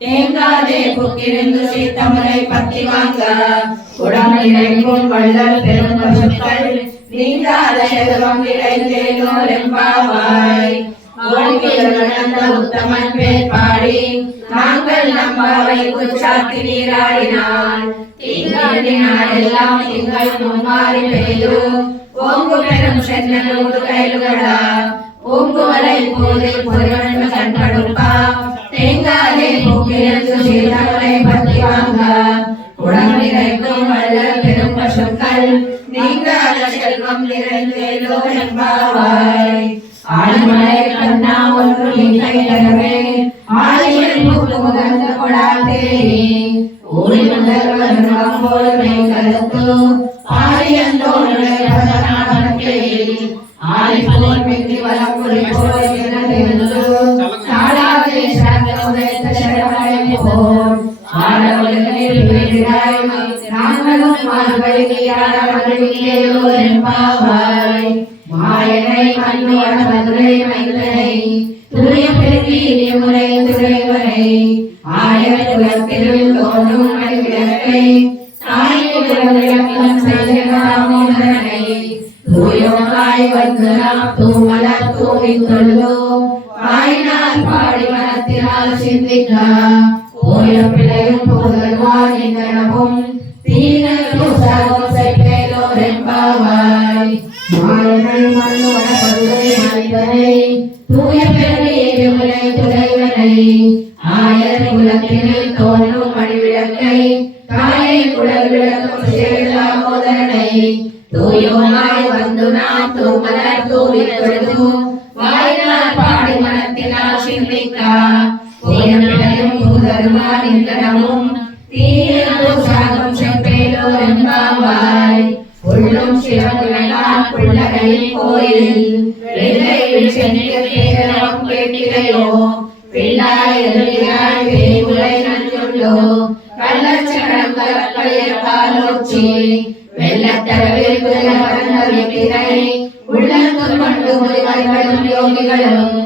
தேங்காதே புக்கிருந்து சீத்தமுறை பத்தி வாங்க குடம் நிறைக்கும் வள்ளல் பெரும் பசுக்கள் நீங்காத செல்வம் விளைந்தேனோர் எம்பாவாய். உத்தமன் பேர் பாடி நாங்கள் நம்பாவை குச்சாத்தி நீராடினாள். தீங்காடினாள் எல்லாம் திங்கள் மும்மாறி பெய்து ஓங்கு பெரும் சென்னூறு கைலுகளா பூங்குவலை போதில் பொறிவன் கண்படுப்பா. தேங்காதே பூக்கிழந்து சீதமுறை பத்தி வாங்க குடம் நிறைக்கும் வள்ளல் பெரும் பசுக்கள் நீங்காத செல்வம் நிறைந்தேலோ என்பாவாய். ஆழ்மலை கண்ணா ஒன்று நீங்கை தரவே ஆழியில் பூத்து முகர்ந்து கொடாதே ஊழி முதல்வர் போல் மெய் கருத்து ஆரியந்தோனுடைய பதனாவனத்தை ஆழி போல் மிந்தி வளப்புரி போல் இருந்து சாடாதே சாந்தமுடைத்த சடமலை போல் ஆடவளில் வீடாய் நாங்களும் மார்கழியாட மகிழ்ச்சியோ என்பாவாய். மாயனை மன்னுவன மதுரை மைந்தனை துரிய பெருக்கி முறை துறைவரை ஆயர் குலத்தில் தோன்றும் மணிவிளக்கை சாயம் செய்தனை தூயோகாய் வந்து நாம் தூமலர் தூவிக்கொள்ளோ வாயினால் பாடி மனத்தினால் சிந்திக்க ஓய பிள்ளையும் புகழ்வான் எனவும் தீனல் புசாகம் செய்தோர் என்பாவாய். மாயனை மன்னுவன மதுரை மைந்தனை தூய பெருக்கி முறை துறைவரை ஆயர் குலத்தில் தோன்றும் மணிவிளக்கை தாயை குடல் விளக்கும் சேதாமோதரனை தூயோமாய் வந்து நாம் தூமலர் தூவிக்கொண்டு வாயினால் பாடி மனத்தினால் சிந்திக்க ஓயப்பிழையும் புகழ்வான் எனவும் தீனல் புசாகம் செய்தோர் என்பாவாய். உள்ளும் சிவனுடையான் பிள்ளைகளின் கோயில் வெள்ளையில் சென்று கேட்கிறோம் கேட்கிறையோ பிள்ளாய் எழுதியாய் வேவுலை நஞ்சுள்ளோ கள்ளச்சடம் கலப்பையர் காலோச்சி வெள்ளத்தரவில் பிறந்தவித்திரை உள்ளத்து கொண்டு முதிவர்களும் யோகிகளும்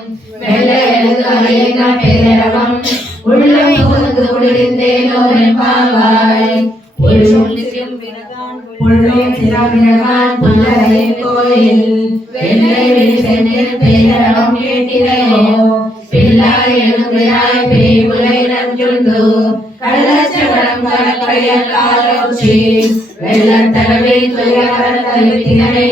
வெள்ள எழுது அலையின பேரவம் உள்ளம் புகுந்து குளிர்ந்தேனோ என்பாவாய். உள்ளும் சிறமிரகான் புல்லரை கோயில் வெள்ளை சென்னில் பேரவம் கேட்டிரையோ பிள்ளாய் எழுதியாய் பேவுலை நஞ்சுண்டு கள்ளச்சடம் கலப்பையர் காலோச்சி வெள்ளத்தரவில் துயரத்தினை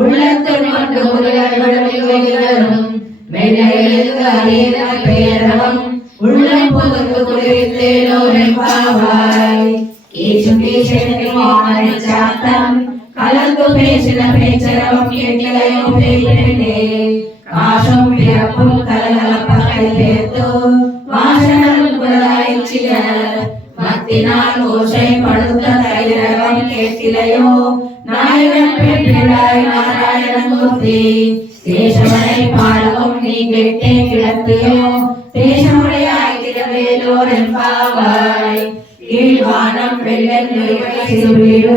உள்ளத்து கொண்டு முதிவர்களும் யோகிகளும் வெள்ள எழுது அலையின பேரவம் உள்ளம் புகுந்து குளிர்ந்தேனோ என்பாவாய். கலந்து பேசின பேச்சரவம் கேட்கலையோ பேய்பெண்ணே காசும் பிறப்பும் கலகலப்பகை பேர்த்து வாசனம் குழலாய்ச்சியர் மத்தினால் ஓசை படுத்த தைரவம் கேட்டிலையோ நாயகன் பெண்ணிலாய் நாராயணமூர்த்தி தேசவனை பாடவும் நீ கேட்டே கிடத்தியோ தேசமுடையாய் திரவேலோர் என்பாவாய். ஈழ்வானம் வெள்ளன் வீடு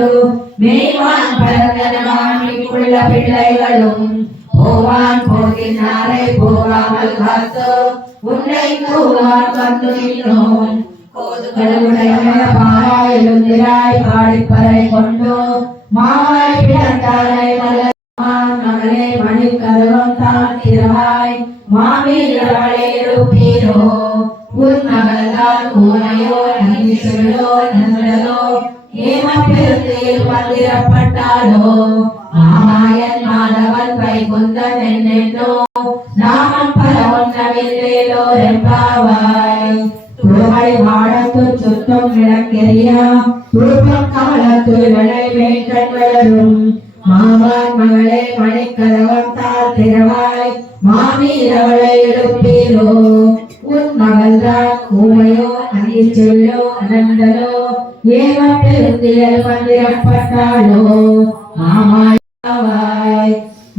மேய்வான் பரந்தனமானிக்குள்ள பிள்ளைகளும் போவான் போகினாரை போகாமல் காத்து உன்னை கூவான் வந்து நின்றோம் கோதுகளுடைய பாராய் பாடிப்பறை கொண்டு மாவாய் பிறந்தாரை மகளே மணிக்கதவம் தான் திறவாய் மாமீரவளே எழுப்பீரோ உன் மகள்தான் ஊனையோ நன்றிகளோ நன்றலோ ஏம பெருந்தில் மந்திரப்பட்டாலோ மாமாயன் மாதவன் வைகுந்தன் என்னென்னோ நாமம் பல ஒன்றவில்லேலோ என்பாவாய். துருமலை மாடத்து சுத்தம் விளக்கெறியா துருப்பம் கமலத்து விளை வேங்கன் வளரும் மாவான் மகளே மணிக்கதவம் தாழ் திறவாய் மாமீரவளை எழுப்பீரோ உன் மகள்தான் ஊமையோ அனிச்சொல்லோ அனந்தலோ ஏம பெருந்தியல் மந்திரப்பட்டாலோ மாமாய்.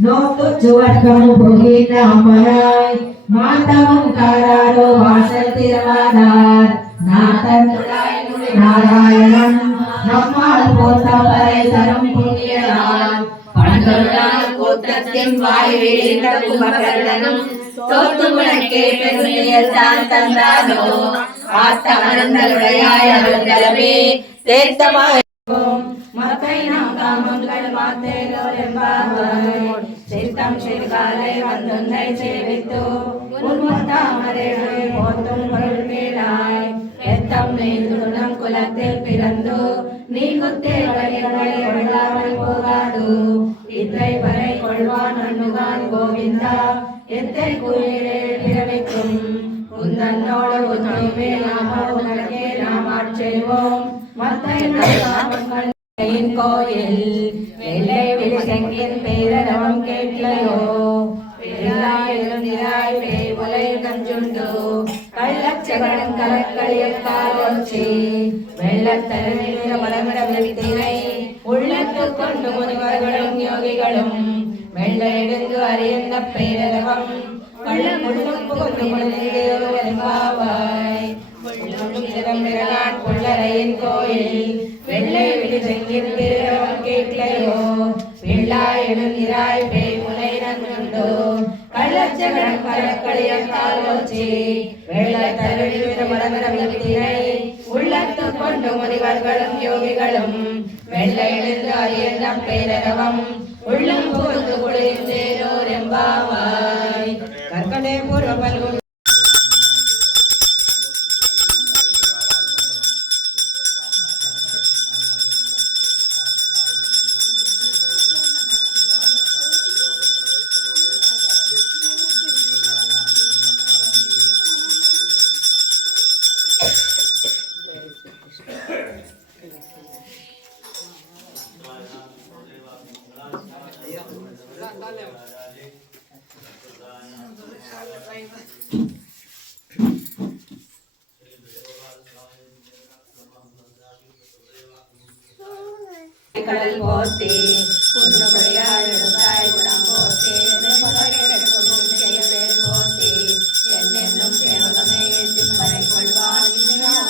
நோக்கு சுவர்க்கம் புகின்ற அம்மராய் மாதமும் தாராரோ வாசல் திறவாதார் நாதன் நாராயணன் நம்மால் போத்தவரை தரும் புண்ணியனால் பண்பொருளால் கூட்டத்தின் வாய் வெளியிட்ட கும்பகர்ணனும் தோத்துமுனக்கே பெருமையல் தான் தந்தானோ ஆத்த மனந்தலுடையாய் அருந்தலவே தேர்த்தமாய் மத்தை நாம் காமங்கள் மாத்தேலோ என்பாவாய் சித்தம் சிறுகாலை வந்துன்னை சேவித்தோ உன்மத்தாமரைகளை போத்தும் பொருள் மேலாய் எத்தம் நெய்துணம் குலத்தில் பிறந்தோ நீ குத்தே வழிகளை கொள்ளாமல் போகாதோ இத்தை வரை கொள்வான் அண்ணுகான் கோவிந்தா எத்தை குயிலே பிறவிக்கும் உந்தன்னோடு உத்தமே நாமே நாமாட்செய்வோம் மத்தை நாமங்கள் கோயில் வெள்ளை விழிசெங்கின் பேரரவம் கேட்கலையோ பெருளாய் பேய் கஞ்சுண்டோ கள்ளச்சகடம் கலக்களியக்காலோச்சி வெள்ளத்தரணிற மலமிட வித்தினை உள்ளத்து கொண்டு முனிவர்களும் யோகிகளும் வெள்ள எடுத்து அறிந்த பேரரவம் கள்ளமுள்ளும் புகுந்து முழுவாவாய் கொள்ளரையின் கோயில் வெள்ளை விழி செங்கின் பேரவம் கேட்கலையோ வெள்ளாய் எழுந்திராய் பேய் முலை நன்றுண்டோ கள்ளச்சகடம் கலக்களியக்காலோச்சி வெள்ள தருவிர மலமிட வித்தினை உள்ளத்து கொண்டு முனிவர்களும் யோகிகளும் வெள்ள எழுந்து அறிந்த பேரரவம் உள்ளம் புகுந்து குளிர்ந்தேரோர் எம்பாவாய் கற்கடே பூர்வ பல்கு கடல் போர்த்தி குன்றுபடியாய் எடுத்தாய் குடம் போர்த்தி வேறு போர்த்தி என்னென்னும் சேவகமே சிம்பனை கொள்வான்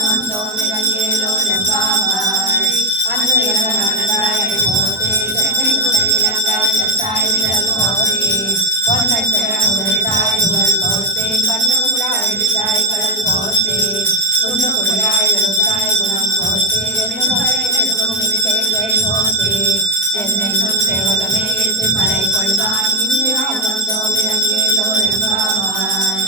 வந்தோம் இறங்கேலோ நெம்பாவாய் அன்று இறங்காய் போர்த்தி சென்னை குடலிலங்காய் செத்தாய் நிழல் போர்த்தி பொன்னச்சரம் உரைத்தாய் புகழ் போர்த்தி கண்ணு குடாய் எடுத்தாய் கடல் போர்த்தி குன்று குடியாய் எடுத்தாய் குணம் போர்த்தி என்னென்னும் சேவகமே சிம்மனை கொள்வான் இந்தியாம் வந்தோ விளங்கேலோ என்பாவாய்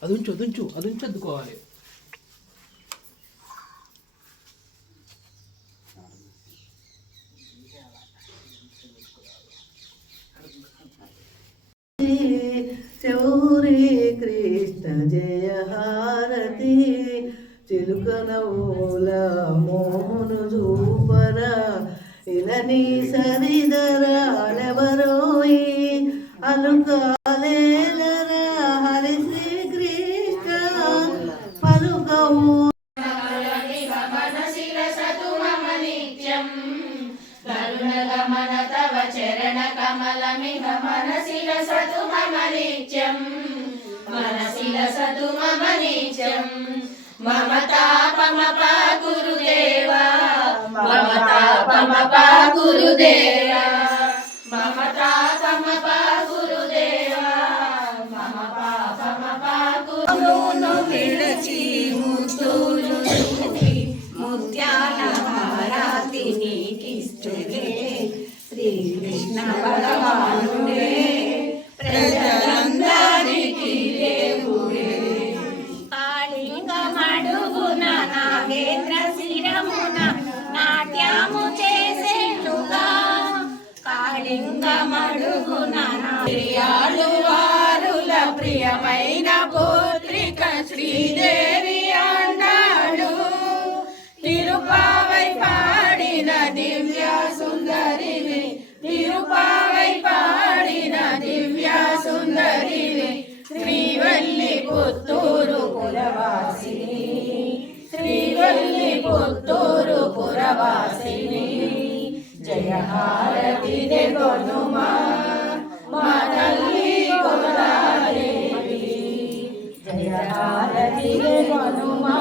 అదుంచు అద్దుకోవాలి. శౌరి కృష్ణ జయ హారతి చిలుకనవుల మోమును చూపర ఇలని సరిదరాలెవరోయి అలుకాలేలరా హరి శ్రీ కృష్ణ పలుకవు గమన తవ చరణ కమలమిహ మనసి లసతు మమ నిత్యం మనసి లసతు మమ నిత్యం మమతాపమప గురుదేవా మమతాపమప గురుదేవా మమతాపమప గురుదేవా మమ పాపమప గురును విడచి ముద్దులు ముత్యాల హారతి నీకిస్తులే శ్రీకృష్ణ భగవానుడే ప్రజలందరికీ దేవుడే కాళింగమడుగున నాగేంద్ర శిరమున నాట్యము చేసేట్టుగా కాళింగమడుగున నాట్యాలు వారుల ప్రియమైన పుత్రిక శ్రీదేవి ఆండాడు తిరుపావై పాడిన దివ్య సుందరివి తిరుపావై పాడిన దివ్య సుందరివి శ్రీవల్లి పుత్తూరు పురవాసిని శ్రీవల్లి పుత్తూరు పురవాసిని జయ హారతి కొనుమా మా తల్లి గోదాదేవి జయ హారతిగే హనుమా